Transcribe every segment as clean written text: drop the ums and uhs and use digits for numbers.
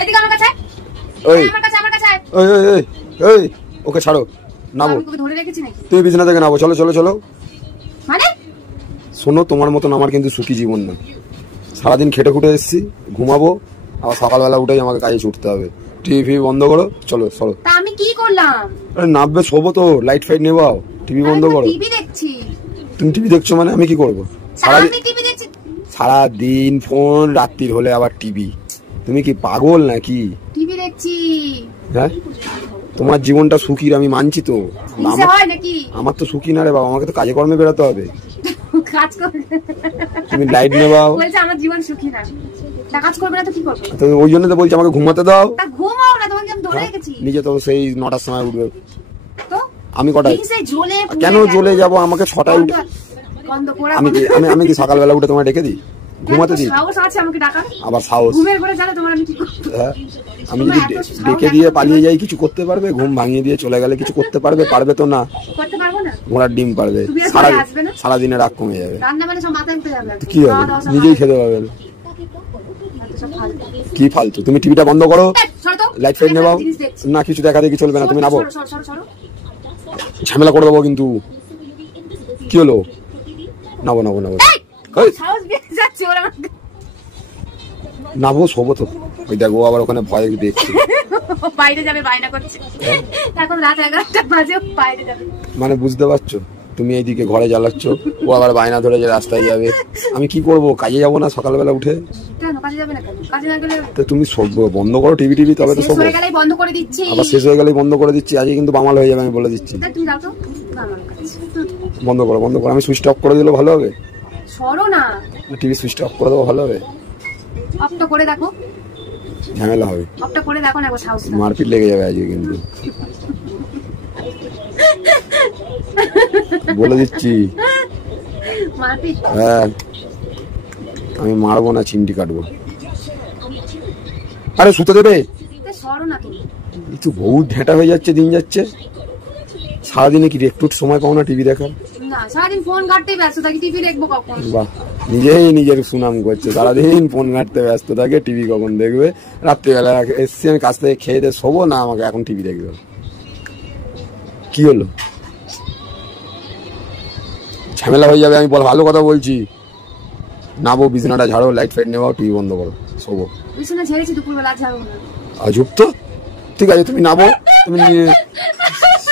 এদিকে আমার কাছে ওই আমার কাছে ওই ওই ওই ওই ওকে ছাড়ো, নামো। আমি তোকে ধরে রেখেছি নাকি? তুমি বিছানা থেকে নামো, চলো চলো চলো। মানে শোনো, তোমার মতন আমার কিন্তু সুখী জীবন না। সারাদিন খেটে খুটে এসেছি, ঘুমাবো, আবার সকালবেলা উঠেই আমাকে কাজে ছুটতে হবে। টিভি বন্ধ করো, চলো চলো। তা আমি কি করলাম? আরে নামবে, শোবো তো, লাইট ফাইট নেবাও, টিভি বন্ধ করো। টিভি দেখছি। তুমি টিভি দেখছো মানে আমি কি করবো? আমি টিভি দেখছি সারাদিন ফোন, রাত্রির হলে আবার টিভি। তুমি কি পাগল নাকি? টিভি দেখছি। হ্যাঁ, তোমার জীবনটা সুখীর আমি মানছি তো, আমার তো সুখী না রে বাবা, আমাকে তো কাজে কর্মে বেরোতে হবে। কাজ করবে, তুমি লাইট নেবাও। বলছে আমার জীবন সুখী না, তা কাজ করবে না তো কি করবে? তো ওই জন্য তো বলছি আমাকে ঘুমাতে দাও। তা ঘুমাও না, তোমাকে আমি ধরে রেখেছি। নিজে তো সেই 9টার সময় উঠবে, তো আমি কটায়? কেন জ্বলে যাবো? আমাকে 6টায় উঠে, আমি কি সকালবেলা উঠে তোমায় ডেকে দিই, ঘুমাতে দিই? আবার সাহস? হ্যাঁ, আমি যদি ডেকে দিয়ে পালিয়ে যাই কিছু করতে পারবে? ঘুম ভাঙিয়ে দিয়ে চলে গেলে কিছু করতে পারবে? পারবে তো না, ঘোড়ার ডিম পারবে। সারাদিনে রাগ কমে যাবে, কি হবে? নিজেই খেতে পারবে। কি ফালতু? তুমি টিভিটা বন্ধ করো, লাইট ফাইট নেবাও না, কিছু দেখা দেখি চলবে না। তুমি নাবো, ঝামেলা করে দেবো কিন্তু। কি হলো? নাবো নাবো নাবো নাবো, শোবো তো। ওই দেখো আবার ওখানে ভয় দেখছি, বাইরে যাবে, বায়না করছে। এখন রাত 11টা বাজে, বাইরে যাবে। মানে বুঝতে পারছো? তুমি এইদিকে ঘরে জ্বালাচ্ছ, ও আবার বায়না ধরে যে রাস্তায় যাবে। আমি কি করব? কাজে যাবো না সকালবেলা উঠে? কেন কাজে যাবে না? কেন কাজে না গেলে? তো তুমি বন্ধ করো টিভি, তবে তো শেষ হয়ে গেলেই বন্ধ করে দিচ্ছি। আবার শেষ হয়ে গেলেই বন্ধ করে দিচ্ছি, আজকে কিন্তু বামাল হয়ে যাবে, আমি বলে দিচ্ছি। তুমি যাও তো, আমার কাছে বন্ধ করো, বন্ধ করো। আমি সুইচ অফ করে দিলে ভালো হবে? সরো না, টিভি সুইচ অফ করে দেবো, ভালো হবে? অফটা করে দেখো, ঝামেলা হবে। অফটা করে দেখো না, সাহস না। মারপিট লেগে যাবে আজকে কিন্তু, বলে দিচ্ছি। মারপিট? হ্যাঁ, আমি মারবো না, চিমটি কাটবো। আরে শুতে দেবে? সরো না তুমি। একটু বহুত ঢেঁটা হয়ে যাচ্ছে, দিন যাচ্ছে। সারাদিনে কি একটু সময় পাও না টিভি দেখার? না, সারাদিন ফোন ঘাঁটতে ব্যস্ত থাকি, টিভি দেখবো কখন? বাহ, নিজেই নিজের সুনাম করছে, সারাদিন ফোন ঘাঁটতে ব্যস্ত থাকে, টিভি কখন দেখবে? রাত্রিবেলা এসছি আমি কাছ থেকে, খেয়ে দিয়ে শোবো না, আমাকে এখন টিভি দেখবে। কি হলো? ঝামেলা হয়ে যাবে, আমি ভালো কথা বলছি। নাবো, বিছানাটা ঝাড়ো, লাইট ফাইট নেবাও, টিভি বন্ধ করো, শোবো। বিছানা ঝেড়েছি, দুপুরবেলা ঝাড়বো না। আজব তো। ঠিক আছে, তুমি নাবো, তুমি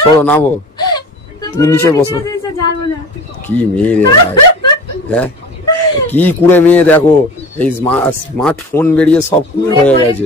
সরো, নাবো, তুমি নিচে বসো। কি মেয়ে রে ভাই, হ্যাঁ, কি কুড়ে মেয়ে দেখো। এই স্মার্টফোন বেরিয়ে সব কুড়ে হয়ে গেছে।